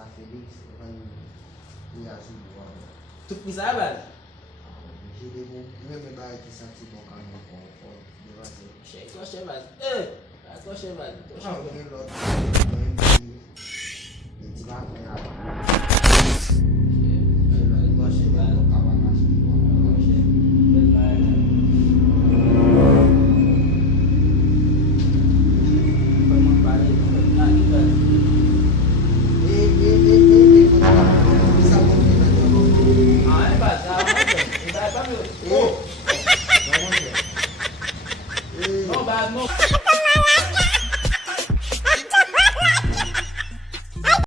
sa Felix, kan iya sih gua. Tuk pisaban. Jadi me ba ki sa ti mo kan mo ko di ba se. Sheko sheban. Ako sheban. Ah, ni lo. Ni ti ba ko ya. Ko sheban ko kawan mas. No bad, no.